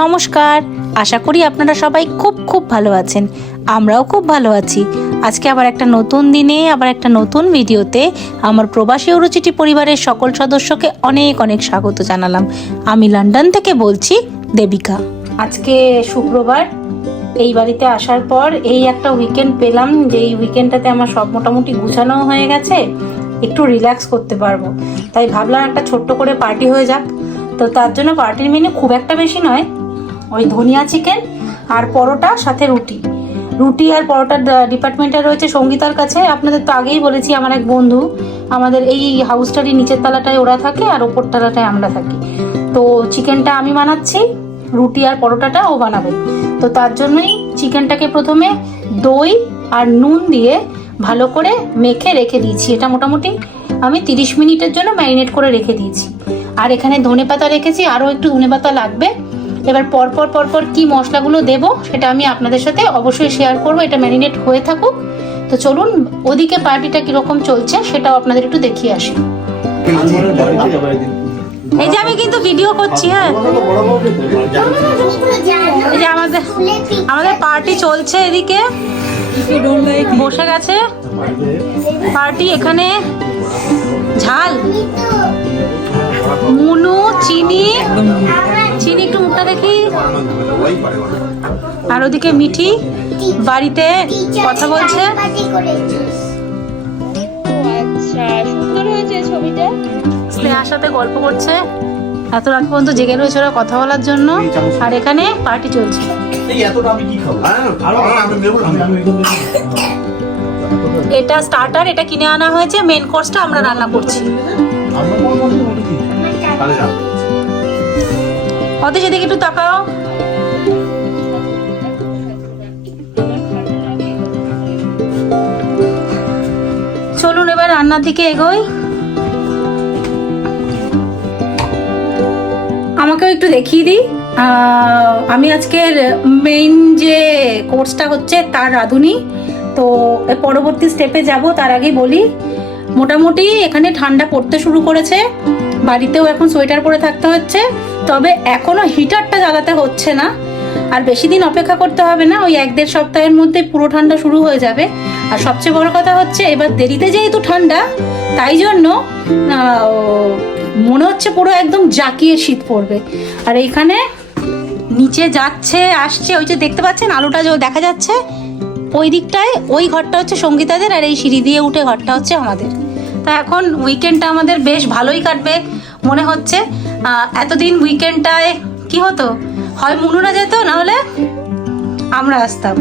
নমস্কার, আশা করি আপনারা সবাই খুব খুব ভালো আছেন। আমরাও খুব ভালো আছি। আজকে আবার একটা নতুন দিনে, আবার একটা নতুন ভিডিওতে আমার প্রবাসী অরুচিটি পরিবারের সকল সদস্যকে অনেক অনেক স্বাগত জানালাম। আমি লন্ডন থেকে বলছি, দেবিকা। আজকে শুক্রবার, এই বাড়িতে আসার পর এই একটা উইকেন্ড পেলাম যে এই উইকেন্ডটাতে আমার সব মোটামুটি গুছানো হয়ে গেছে, একটু রিল্যাক্স করতে পারব। তাই ভাবলাম একটা ছোট্ট করে পার্টি হয়ে যাক। তো তার জন্য পার্টির মেনু খুব একটা বেশি নয়। ওই ধনিয়া চিকেন আর পরোটা, সাথে রুটি। রুটি আর পরোটার ডিপার্টমেন্টে রয়েছে সঙ্গীতার কাছে। আপনাদের তো আগেই বলেছি, আমার এক বন্ধু, আমাদের এই হাউসটারই নিচের তলাটায় ওরা থাকে আর ওপর তলাটায় আমরা থাকি। তো চিকেনটা আমি বানাচ্ছি, রুটি আর পরোটাটা ও বানাবে। তো তার জন্যই চিকেনটাকে প্রথমে দই আর নুন দিয়ে ভালো করে মেখে রেখে দিয়েছি। এটা মোটামুটি আমি তিরিশ মিনিটের জন্য ম্যারিনেট করে রেখে দিয়েছি। আর এখানে ধনে পাতা রেখেছি, আরও একটু ধনে পাতা লাগবে। এবার পরপর পরপর কি মশলাগুলো দেব সেটা আমি আপনাদের সাথে অবশ্যই শেয়ার করব, এটা ম্যারিনেট হয়ে থাকুক। তো চলুন, ওদিকে পার্টিটা কীরকম চলছে সেটাও আপনাদের একটু দেখিয়ে আসি। এই যে আমি কিন্তু ভিডিও করছি হ্যাঁ। এই যে আমাদের আমাদের পার্টি চলছে এদিকে। বসে গেছে। পার্টি এখানে ঝাল। মুনু চিনি। চিনি একটু মুখটা দেখি। আর ওদিকে মিঠি বাড়িতে কথা বলছে। আচ্ছা সুন্দর হয়েছে ছবিটা। স্নেহার সাথে গল্প করছে। এত রাত পর্যন্ত জেগে রয়েছে ওরা কথা বলার জন্য। আর এখানে পার্টি চলছে। এটা স্টার্টার এটা কিনে আনা হয়েছে মেন কোর্সটা আমরা রান্না করছি। যাও। সেদিকে একটু তাকাও। চলুন এবার রান্নার দিকে এগোই। আমাকেও একটু দেখিয়ে দিই। আমি আজকের মেইন যে কোর্সটা হচ্ছে, তার রাঁধুনি। তো পরবর্তী স্টেপে যাব। তার আগে বলি, মোটামুটি এখানে ঠান্ডা পড়তে শুরু করেছে। বাড়িতেও এখন সোয়েটার পরে থাকতে হচ্ছে। তবে এখনও হিটারটা জ্বালাতে হচ্ছে না। আর বেশি দিন অপেক্ষা করতে হবে না। ওই এক দেড় সপ্তাহের মধ্যে পুরো ঠান্ডা শুরু হয়ে যাবে। আর সবচেয়ে বড় কথা হচ্ছে, এবার দেরিতে যেহেতু ঠান্ডা, তাই জন্য মনে হচ্ছে পুরো একদম জাকিয়ে শীত পড়বে। আর এইখানে নিচে যাচ্ছে, আসছে, ওই যে দেখতে পাচ্ছেন, আলুটা দেখা যাচ্ছে ওই দিকটায় ওই ঘরটা হচ্ছে সঙ্গীতাদের আর এই সিঁড়ি দিয়ে উঠে ঘরটা হচ্ছে আমাদের। তা এখন উইকেন্ডটা আমাদের বেশ ভালোই কাটবে। মনে হচ্ছে এতদিন উইকেন্ডটায় কি হতো? হয় মুনুরা যেত নাহলে আমরা আসতাম।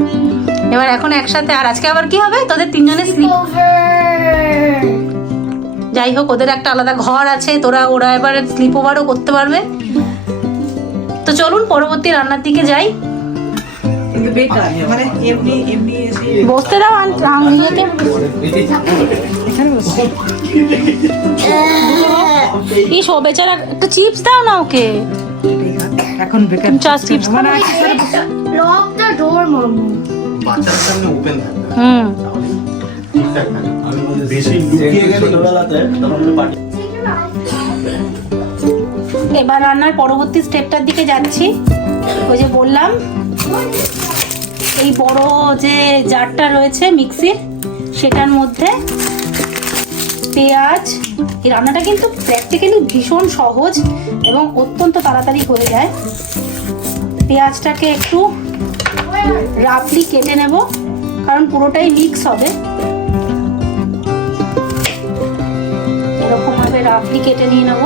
এবার এখন একসাথে আর আজকে আবার কি হবে? তোদের তিনজনের স্লিপ। যাই হোক ওদের একটা আলাদা ঘর আছে তোরা ওরা এবার স্লিপ ওভারও করতে পারবে। তো চলুন পরবর্তী রান্নার দিকে যাই। কিন্তু বেকার। মানে এমনি এমনি বসতে দাও বসে ইস ও বেচারা একটা চিপস দাও না ওকে। এখন বেকার চা চিপস মানে লক দ্য ডোর মামু। বাচ্চাদের সামনে ওপেন থাকবে হুম। থাকে বেশি লুকিয়ে গেলে তখন পার্টি এবার রান্নার পরবর্তী স্টেপটার দিকে যাচ্ছি। ওই যে বললাম এই বড় যে জারটা রয়েছে মিক্সির, সেটার মধ্যে পেঁয়াজ, এই রান্নাটা কিন্তু প্র্যাকটিক্যালি ভীষণ সহজ এবং অত্যন্ত তাড়াতাড়ি হয়ে যায়। পেঁয়াজটাকে একটু রাফলি কেটে নেব, কারণ পুরোটাই মিক্স হবে। এরকমভাবে রাফলি কেটে নিয়ে নেব।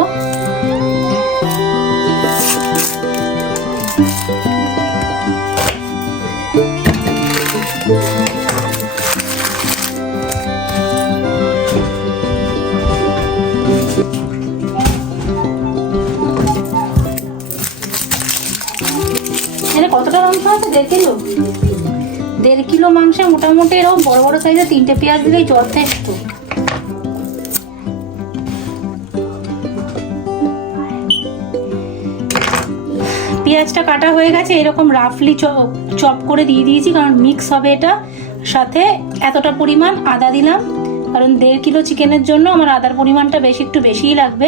এখানে কতটা মাংস আছে? দেড় কিলো? দেড় কিলো মাংসে মোটামুটি এরকম বড় বড় সাইজের তিনটে পেঁয়াজ দিলেই যথেষ্ট। পেঁয়াজটা কাটা হয়ে গেছে, এরকম রাফলি চপ করে দিয়ে দিয়েছি, কারণ মিক্স হবে এটা। সাথে এতটা পরিমাণ আদা দিলাম, কারণ দেড় কিলো চিকেনের জন্য আমার আদার পরিমাণটা বেশি একটু বেশিই লাগবে।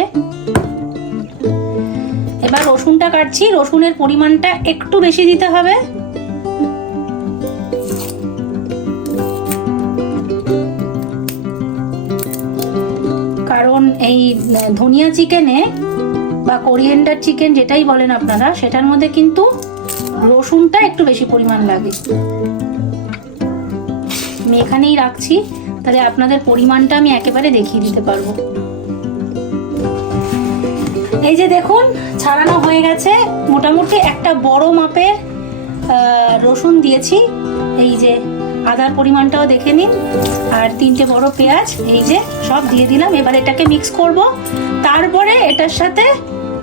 এবার রসুনটা কাটছি। রসুনের পরিমাণটা একটু বেশি দিতে হবে। কারণ এই ধনিয়া চিকেনে বা কোরিয়েন্ডার চিকেন যেটাই বলেন আপনারা, সেটার মধ্যে কিন্তু রসুনটা একটু বেশি পরিমাণ লাগে। আমি এখানেই রাখছি। তাহলে আপনাদের পরিমাণটা আমি একেবারে দেখিয়ে দিতে পারব। এই যে দেখুন ছাড়ানো হয়ে গেছে। মোটামুটি একটা বড় মাপের রসুন দিয়েছি। এই যে আদার পরিমাণটাও দেখে নিন। আর তিনটে বড় পেঁয়াজ, এই যে সব দিয়ে দিলাম। এবার এটাকে মিক্স করব। তারপরে এটার সাথে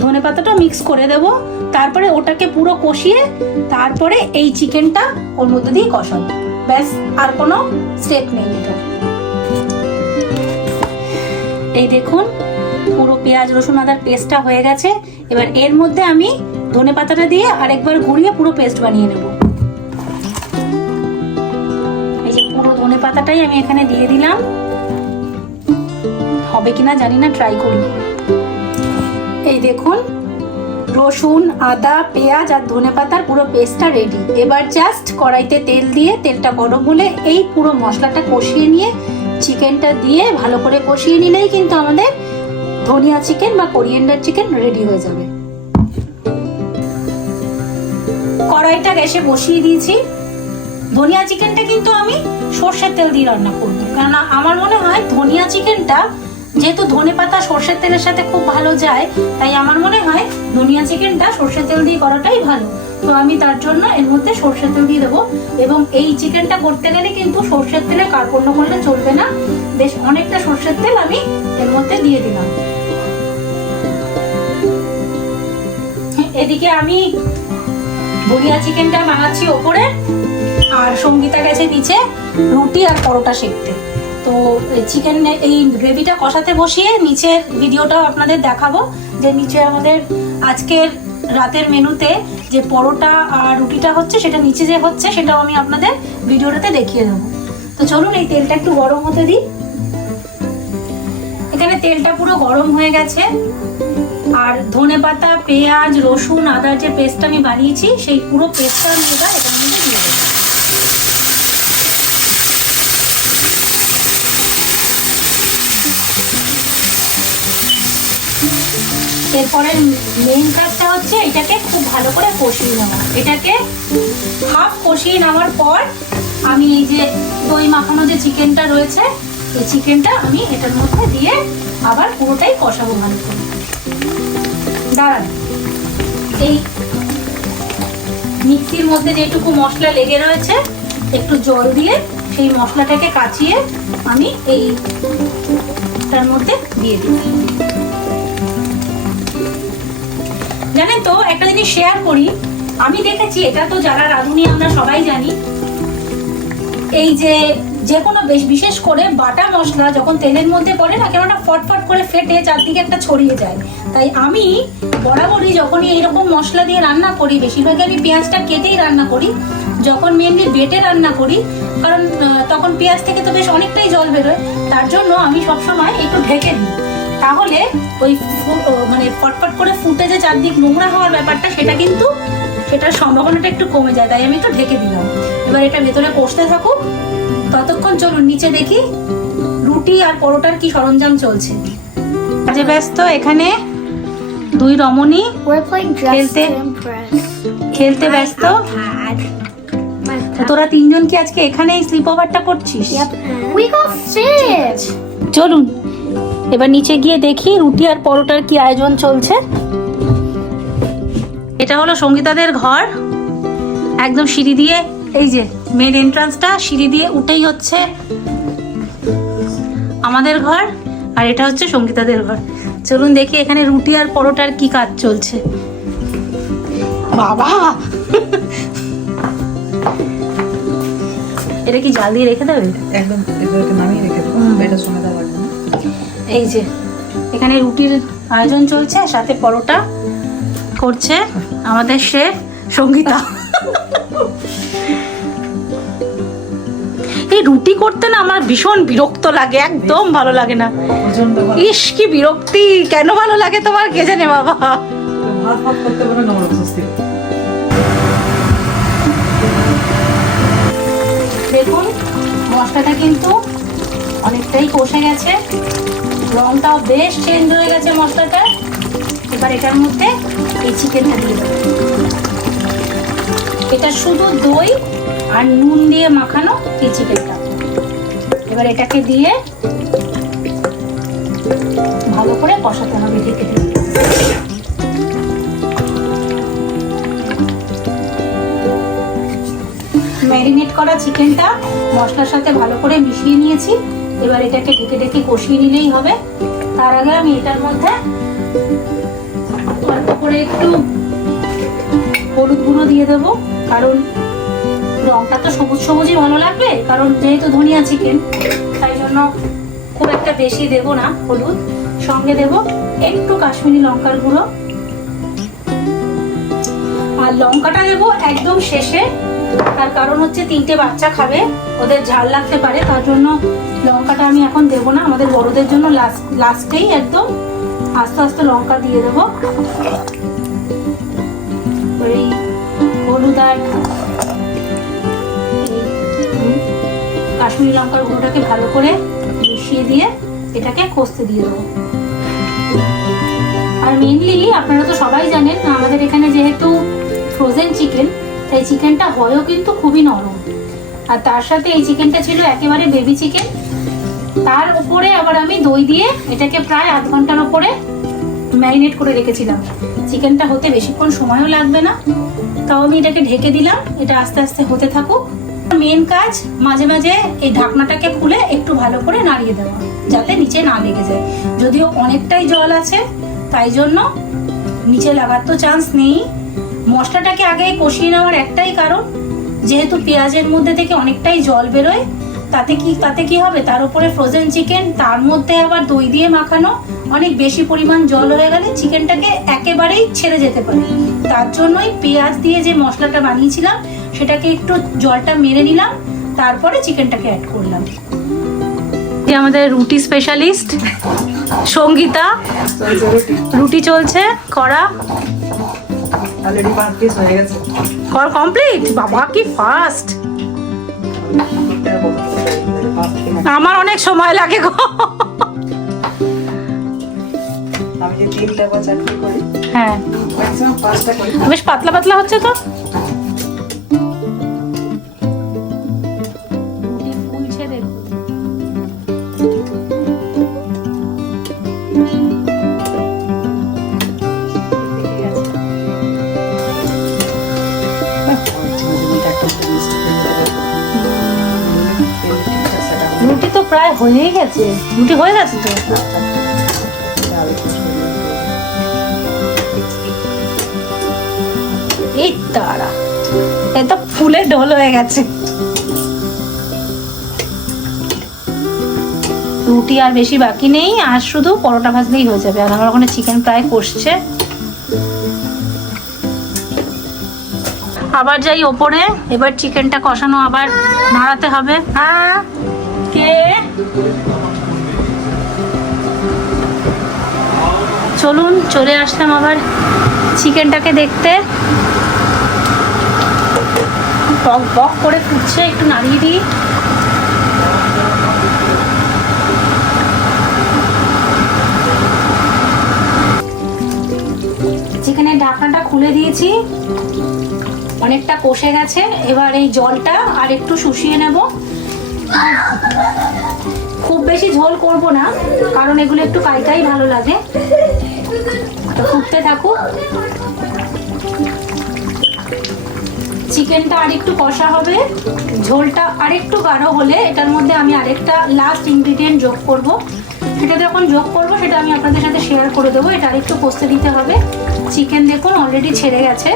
ধনে পাতাটাও মিক্স করে দেব। তারপরে ওটাকে পুরো কষিয়ে তারপরে এই চিকেনটা ওর মধ্যে দিয়ে কষাবো। ব্যাস, আর কোনো স্টেপ নেই এটা এই দেখুন পুরো পেঁয়াজ, রসুন, আদার পেস্টটা হয়ে গেছে। এবার এর মধ্যে আমি ধনে পাতাটা দিয়ে আরেকবার ঘুরিয়ে পুরো পেস্ট বানিয়ে নেব। এই যে পুরো ধনে পাতাটাই আমি এখানে দিয়ে দিলাম। হবে কিনা জানি না ট্রাই করি। এই দেখুন, রসুন, আদা, পেঁয়াজ আর ধনে পাতার পুরো পেস্টটা রেডি এবার জাস্ট কড়াইতে তেল দিয়ে তেলটা গরম হলে এই পুরো মশলাটা কষিয়ে নিয়ে চিকেনটা দিয়ে ভালো করে কষিয়ে নিলেই কিন্তু আমাদের ধনিয়া চিকেন বা কোরিয়েন্ডার চিকেন রেডি হয়ে যাবে। কড়াইটা গ্যাসে বসিয়ে দিয়েছি। ধনিয়া চিকেনটা কিন্তু আমি সর্ষের তেল দিয়ে রান্না করব। কারণ আমার মনে হয় ধনিয়া চিকেনটা যেহেতু ধনে পাতা সর্ষের তেলের সাথে খুব ভালো যায়, তাই আমার মনে হয় ধনিয়া চিকেনটা সর্ষের তেল দিয়ে করাটাই ভালো। তো আমি তার জন্য এর মধ্যে সর্ষের তেল দিয়ে দেবো এবং এই চিকেনটা করতে গেলে কিন্তু সর্ষের তেলে কার্পণ্য করলে চলবে না। বেশ অনেকটা সর্ষের তেল আমি এর মধ্যে দিয়ে দিলাম। এদিকে আমি বড়িয়া চিকেনটা বানাচ্ছি ওপরে, আর সঙ্গীতা গেছে নিচে রুটি আর পরোটা শিখতে তো চিকেন, এই গ্রেভিটা কষাতে বসিয়ে নিচের ভিডিওটাও আপনাদের দেখাবো, যে নিচে আমাদের আজকের রাতের মেনুতে যে পরোটা আর রুটিটা হচ্ছে, সেটা নিচে যে হচ্ছে, সেটাও আমি আপনাদের ভিডিওটাতে দেখিয়ে দেবো। তো চলুন, এই তেলটা একটু গরম হতে দিই। এখানে তেলটা পুরো গরম হয়ে গেছে। আর ধনে পাতা, পেঁয়াজ, রসুন, আদার যে পেস্টটা আমি বানিয়েছি, সেই পুরো পেস্টটা আমি এবার এটার মধ্যে দিয়ে দেবো। এরপরে মেইন কাজটা হচ্ছে এটাকে খুব ভালো করে কষিয়ে নেওয়া। এটাকে হাফ কষিয়ে নেওয়ার পর আমি এই যে দই মাখানো যে চিকেনটা রয়েছে, এই চিকেনটা আমি এটার মধ্যে দিয়ে আবার পুরোটাই কষাবো ভালো করে। দাঁড়ান। এই মিক্সির মধ্যে যেটুকু মশলা লেগে রয়েছে, একটু জল দিয়ে সেই মশলাটাকে কাচিয়ে আমি এই তার মধ্যে দিয়ে দিই জানেন তো, একটা জিনিস শেয়ার করি। আমি দেখেছি, এটা তো যারা রাঁধুনি আমরা সবাই জানি। এই যে যে কোনো বেশ, বিশেষ করে বাটা মশলা যখন তেলের মধ্যে পড়ে না, কেননা ফটফট করে ফেটে চারদিকে একটা ছড়িয়ে যায়। তাই আমি বরাবরই যখনই এইরকম মশলা দিয়ে রান্না করি, বেশিরভাগই আমি পেঁয়াজটা কেটেই রান্না করি, যখন মেনলি বেটে রান্না করি, কারণ তখন পেঁয়াজ থেকে তো বেশ অনেকটাই জল বেরোয়, তার জন্য আমি সবসময় একটু ঢেকে দিই। তাহলে ওই মানে ফটফট করে ফুটে যে চারদিক নোংরা হওয়ার ব্যাপারটা, সেটা কিন্তু, সেটার সম্ভাবনাটা একটু কমে যায়, তাই আমি একটু ঢেকে দিলাম। এবার এটা ভেতরে কষতে থাকুক। ততক্ষণ চলুন নিচে দেখি রুটি আর পরোটার কি সরঞ্জাম চলছে। কাজে ব্যস্ত এখানে দুই রমণী খেলতে- খেলতে ব্যস্ত। তোরা তিনজন কি আজকে এখানেই স্লিপ ওভারটা করছিস. চলুন এবার নিচে গিয়ে দেখি রুটি আর পরোটার কি আয়োজন চলছে। এটা হলো সঙ্গীতাদের ঘর। একদম সিঁড়ি দিয়ে এই যে মেন এন্ট্রান্সটা সিঁড়ি দিয়ে উঠেই হচ্ছে আমাদের ঘর আর এটা হচ্ছে সঙ্গীতাদের ঘর। চলুন দেখি এখানে রুটি আর পরোটার কি কাজ চলছে। বাবা! এটা কি জাল দিয়ে রেখে দেবে? একদম নামিয়ে রেখে দেবো। এটা শোনা দেওয়ার এই যে এখানে রুটির আয়োজন চলছে সাথে পরোটা করছে আমাদের শেফ সঙ্গীতা। রুটি করতে না আমার ভীষণ বিরক্ত লাগে, একদম ভালো লাগে না। ইস, কি বিরক্তি, কেন ভালো লাগে তোমার, কে জানে বাবা। দেখুন, মশলাটা কিন্তু অনেকটাই কষে গেছে। রংটাও বেশ চেঞ্জ হয়ে গেছে মশলাটা। এবার এটার মধ্যে এই চিকেনটা দিয়ে এটা শুধু দই আর নুন দিয়ে মাখানো এই চিকেনটা এবার এটাকে দিয়ে ভালো করে কষাতে হবে ঢেকে ঢেকে ম্যারিনেট করা চিকেনটা মশলার সাথে ভালো করে মিশিয়ে নিয়েছি। এবার এটাকে ঢেকে ঢেকে কষিয়ে নিলেই হবে। তার আগে আমি এটার মধ্যে অল্প করে একটু হলুদ গুঁড়ো দিয়ে দেবো। কারণ রংটা তো সবুজ সবুজই ভালো লাগবে, কারণ যেহেতু ধনিয়া চিকেন তাই জন্য খুব একটা বেশি দেব না, হলুদ। সঙ্গে দেব একটু কাশ্মীরি লঙ্কার গুঁড়ো। আর লঙ্কাটা দেবো একদম শেষে, তার কারণ হচ্ছে তিনটে বাচ্চা খাবে, ওদের ঝাল লাগতে পারে, তার জন্য লঙ্কাটা আমি এখন দেবো না, আমাদের বড়দের জন্য লাস্ট লাস্টেই একদম। আস্তে আস্তে লঙ্কা দিয়ে দেবো। এই হলুদ আর কাশ্মীরি লঙ্কার গুঁড়োটাকে ভালো করে মিশিয়ে দিয়ে এটাকে কষতে দিয়ে দেবো। আর মেনলি আপনারা তো সবাই জানেন, আমাদের এখানে যেহেতু ফ্রোজেন চিকেন তাই চিকেনটা হয়ও কিন্তু খুবই নরম। আর তার সাথে এই চিকেনটা ছিল একেবারে বেবি চিকেন তার উপরে আবার আমি দই দিয়ে এটাকে প্রায় আধ ঘণ্টার উপরে ম্যারিনেট করে রেখেছিলাম। চিকেনটা হতে বেশিক্ষণ সময়ও লাগবে না। তাও আমি এটাকে ঢেকে দিলাম, এটা আস্তে আস্তে হতে থাকুক। মেন কাজ, মাঝে মাঝে এই ঢাকনাটাকে খুলে একটু ভালো করে নাড়িয়ে দেওয়া, যাতে নিচে না লেগে যায়। যদিও অনেকটাই জল আছে, তাই জন্য নিচে লাগার তো চান্স নেই। মশলাটাকে আগে কষিয়ে নেওয়ার একটাই কারণ, যেহেতু পেঁয়াজের মধ্যে থেকে অনেকটাই জল বেরোয় তাতে কি তাতে কি হবে? তার উপরে ফ্রোজেন চিকেন তার মধ্যে আবার দই দিয়ে মাখানো অনেক বেশি পরিমাণ জল হয়ে গেলে চিকেনটাকে একেবারেই ছেড়ে যেতে পারে। তার জন্যই পেঁয়াজ দিয়ে যে মশলাটা বানিয়েছিলাম সেটাকে একটু জলটা মেরে নিলাম তারপরে চিকেনটাকে অ্যাড করলাম। আমাদের রুটি স্পেশালিস্ট সঙ্গীতা। রুটি চলছে করা অলরেডি পাঁচ পিস হয়ে গেছে। কর কমপ্লিট বাবা কি ফাস্ট আমার অনেক সময় লাগে গো। আমি যে তিনটা বাজার চারটে করি হ্যাঁ। বেশ পাতলা পাতলা হচ্ছে তো? হয়েই গেছে? রুটি হয়ে গেছে তো? এই তারা এটা ফুলে ঢোল হয়ে গেছে। রুটি আর বেশি বাকি নেই, আর শুধু পরোটা ভাজলেই হয়ে যাবে। আর আমার ওখানে চিকেন প্রায় কষছে। আবার যাই ওপরে, এবার চিকেনটা কষানো আবার নাড়াতে হবে। হ্যাঁ? কে? চলুন, চলে আসলাম আবার চিকেনটাকে দেখতে। বক বক করে ফুটছে, একটু নাড়িয়ে দিই। চিকেনের ঢাকনাটা খুলে দিয়েছি। অনেকটা কষে গেছে। এবার এই জলটা আর একটু শুষিয়ে নেব। খুব বেশি ঝোল করব না, কারণ এগুলো একটু কাইকাই ভালো লাগে। তো ফুটতে থাকুক। চিকেনটা আরেকটু কষা হবে। ঝোলটা আরেকটু গাঢ় হলে এটার মধ্যে আমি আরেকটা লাস্ট ইনগ্রিডিয়েন্ট যোগ করব। সেটা যখন যোগ করব, সেটা আমি আপনাদের সাথে শেয়ার করে দেবো। এটা আরেকটু কষতে দিতে হবে। চিকেন দেখুন অলরেডি ছেড়ে গেছে।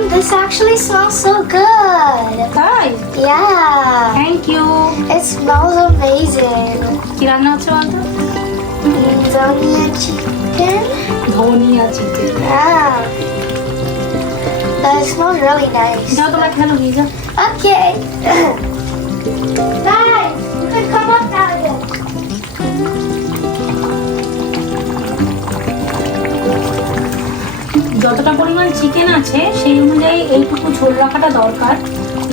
Mom, this actually smells so good. তাই Yeah. Thank you It smells amazing. কি রান্না হচ্ছে বলতো Indonesia chicken. ধনিয়া chicken Yeah. That smells really nice. যাও তোমরা খেলো গিয়ে যাও Okay. Guys, you can come up now again. যতটা পরিমাণ চিকেন আছে, সেই অনুযায়ী এইটুকু ঝোল রাখাটা দরকার।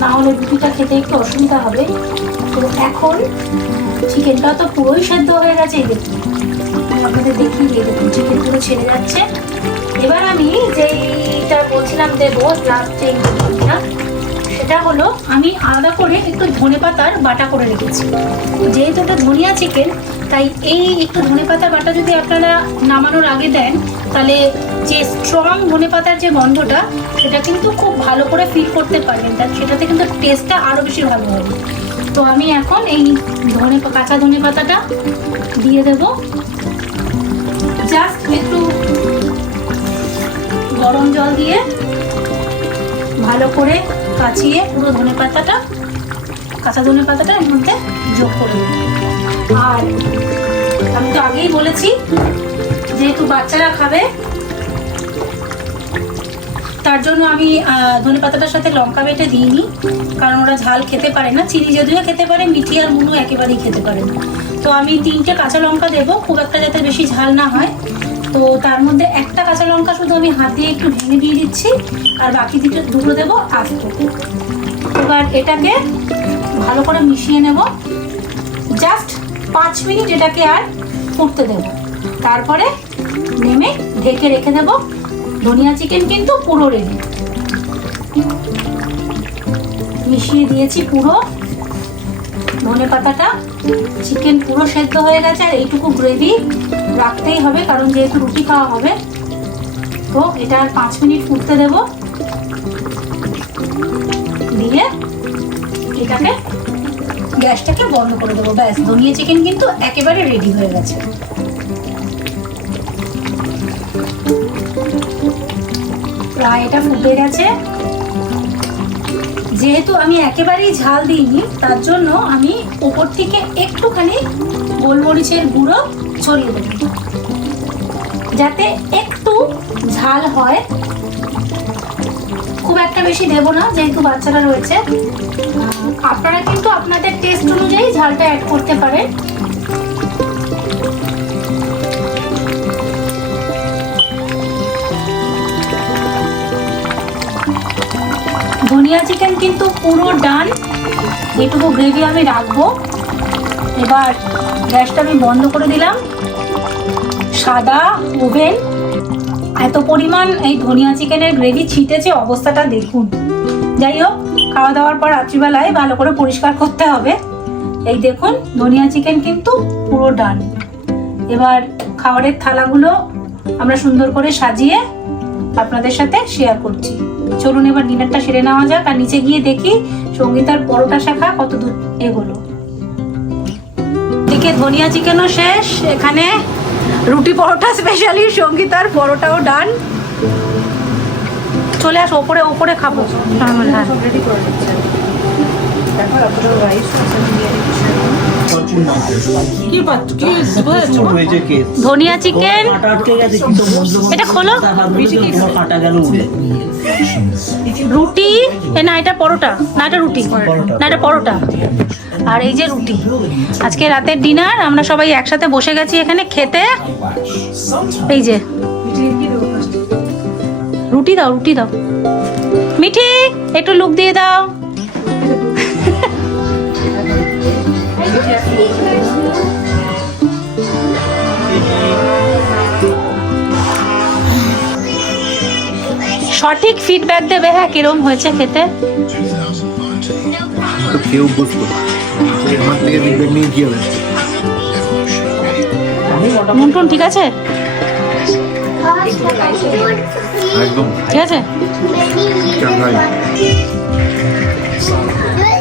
না হলে রুটিটা খেতে একটু অসুবিধা হবে। তো এখন চিকেনটা তো পুরোই সেদ্ধ হয়ে গেছে, এই আপনাদের দেখিয়ে দিয়ে দেখুন চিকেন পুরো ছেড়ে যাচ্ছে। এবার আমি যেইটা বলছিলাম দেবো লাস্ট ইনগ্রিডিয়েন্টটা সেটা হলো আমি আলাদা করে একটু ধনে পাতার বাটা করে রেখেছি। যেহেতু এটা ধনিয়া চিকেন তাই এই একটু ধনে পাতার বাটা যদি আপনারা নামানোর আগে দেন, তাহলে যে স্ট্রং ধনে পাতার যে গন্ধটা, সেটা কিন্তু খুব ভালো করে ফিল করতে পারবেন। তার সেটাতে কিন্তু টেস্টটা আরও বেশি ভালো হবে। তো আমি এখন এই ধনে, কাঁচা ধনে পাতাটা দিয়ে দেব। জাস্ট একটু গরম জল দিয়ে ভালো করে কাচিয়ে পুরো ধনে পাতাটা কাঁচা ধনে পাতাটা এর মধ্যে যোগ করে দেবো। আর আমি তো আগেই বলেছি, যেহেতু বাচ্চারা খাবে, তার জন্য আমি ধনে পাতাটার সাথে লঙ্কা বেটে দিইনি, কারণ ওরা ঝাল খেতে পারে না, চিনি যদিও খেতে পারে, মিঠি আর মুনু একেবারেই খেতে পারে না। তো আমি তিনটে কাঁচা লঙ্কা দেবো, খুব একটা যাতে বেশি ঝাল না হয়। তো তার মধ্যে একটা কাঁচা লঙ্কা শুধু আমি হাত দিয়ে একটু ভেঙে দিয়ে দিচ্ছি, আর বাকি দুটো দুটো দেবো আস্ত। এবার এটাকে ভালো করে মিশিয়ে নেব। জাস্ট পাঁচ মিনিট এটাকে আর ফুটতে দেব। তারপরে নেমে ঢেকে রেখে দেব। ধনিয়া চিকেন কিন্তু পুরো রেডি মিশিয়ে দিয়েছি পুরো। ধনে পাতাটা, চিকেন পুরো সেদ্ধ হয়ে গেছে আর এইটুকু গ্রেভি রাখতেই হবে কারণ যেহেতু রুটি খাওয়া হবে। তো এটা আর পাঁচ মিনিট ফুটতে দেব। দিয়ে এটাকে গ্যাসটাকে বন্ধ করে দেবো। ব্যাস, ধনিয়া চিকেন কিন্তু একেবারে রেডি হয়ে গেছে। প্রায় এটা ফুটে গেছে। যেহেতু আমি একেবারেই ঝাল দিইনি, তার জন্য আমি ওপর থেকে একটুখানি গোলমরিচের গুঁড়ো ছড়িয়ে দেবো। যাতে একটু ঝাল হয়। খুব একটা বেশি দেবো না, যেহেতু বাচ্চারা রয়েছে। আপনারা কিন্তু আপনাদের টেস্ট অনুযায়ী ঝালটা অ্যাড করতে পারেন। ধনিয়া চিকেন কিন্তু পুরো ডান এটুকু গ্রেভি আমি রাখব। এবার গ্যাসটা আমি বন্ধ করে দিলাম। সাদা ওভেন। এত পরিমাণ এই ধনিয়া চিকেনের গ্রেভি ছিটেছে অবস্থাটা দেখুন। যাই হোক খাওয়া দাওয়ার পর রাত্রিবেলায় ভালো করে পরিষ্কার করতে হবে। এই দেখুন, ধনিয়া চিকেন কিন্তু পুরো ডান এবার খাবারের থালাগুলো আমরা সুন্দর করে সাজিয়ে আপনাদের সাথে শেয়ার করছি। চলুন এবার ডিনারটা সেরে নেওয়া যাক আর নিচে গিয়ে দেখি সঙ্গীতার পরোটা শাখা কত দূর এগোলো। এদিকে ধনিয়া চিকেনও শেষ, এখানে রুটি পরোটা স্পেশালি সঙ্গীতার পরোটাও ডান চলে আস ওপরে ওপরে খাব। হ্যাঁ। ধনিয়া চিকেন এটা খোলো। রুটি? এ না এটা পরোটা। না এটা রুটি। না এটা পরোটা। আর এই যে রুটি। আজকে রাতের ডিনার আমরা সবাই একসাথে বসে গেছি এখানে খেতে। এই যে। রুটি দাও রুটি দাও। মিঠি একটু লুক দিয়ে দাও। সঠিক ফিডব্যাক দেবে হ্যাঁ কিরম হয়েছে খেতে? কেউ বুঝতো আমার থেকে ফিডব্যাক নিয়ে কি হবে? মুন্টুন ঠিক আছে? একদম ঠিক আছে?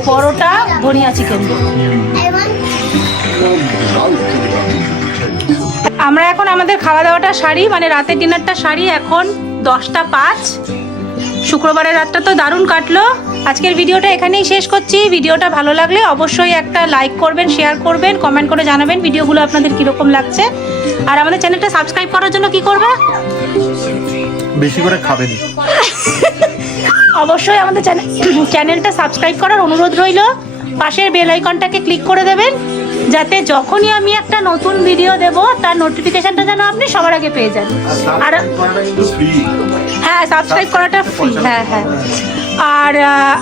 পরোটা ধনিয়া চিকেন আমরা এখন আমাদের খাওয়া দাওয়াটা সারি মানে রাতের ডিনারটা সারি এখন দশটা পাঁচ। শুক্রবারের রাতটা তো দারুণ কাটলো। আজকের ভিডিওটা এখানেই শেষ করছি। ভিডিওটা ভালো লাগলে অবশ্যই একটা লাইক করবেন শেয়ার করবেন কমেন্ট করে জানাবেন ভিডিওগুলো আপনাদের কীরকম লাগছে। আর আমাদের চ্যানেলটা সাবস্ক্রাইব করার জন্য কি করবে? বেশি করে খাবেন। অবশ্যই আমাদের চ্যানেল চ্যানেলটা সাবস্ক্রাইব করার অনুরোধ রইল। পাশের বেল আইকনটাকে ক্লিক করে দেবেন, যাতে যখনই আমি একটা নতুন ভিডিও দেব, তার নোটিফিকেশনটা যেন আপনি সবার আগে পেয়ে যান। আর হ্যাঁ সাবস্ক্রাইব করাটা ফ্রি হ্যাঁ হ্যাঁ। আর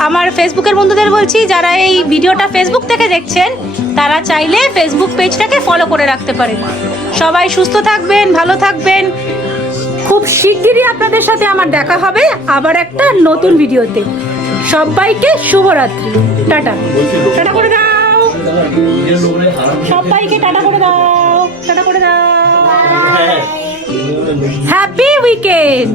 আমার ফেসবুকের বন্ধুদের বলছি, যারা এই ভিডিওটা ফেসবুক থেকে দেখছেন, তারা চাইলে ফেসবুক পেজটাকে ফলো করে রাখতে পারেন। সবাই সুস্থ থাকবেন, ভালো থাকবেন। খুব শিগগিরই আপনাদের সাথে আমার দেখা হবে আবার একটা নতুন ভিডিওতে। সবাইকে শুভরাত্রি। টাটা। টাটা করে দাও। সবাইকে টাটা করে দাও। টাটা করে দাও। Happy weekend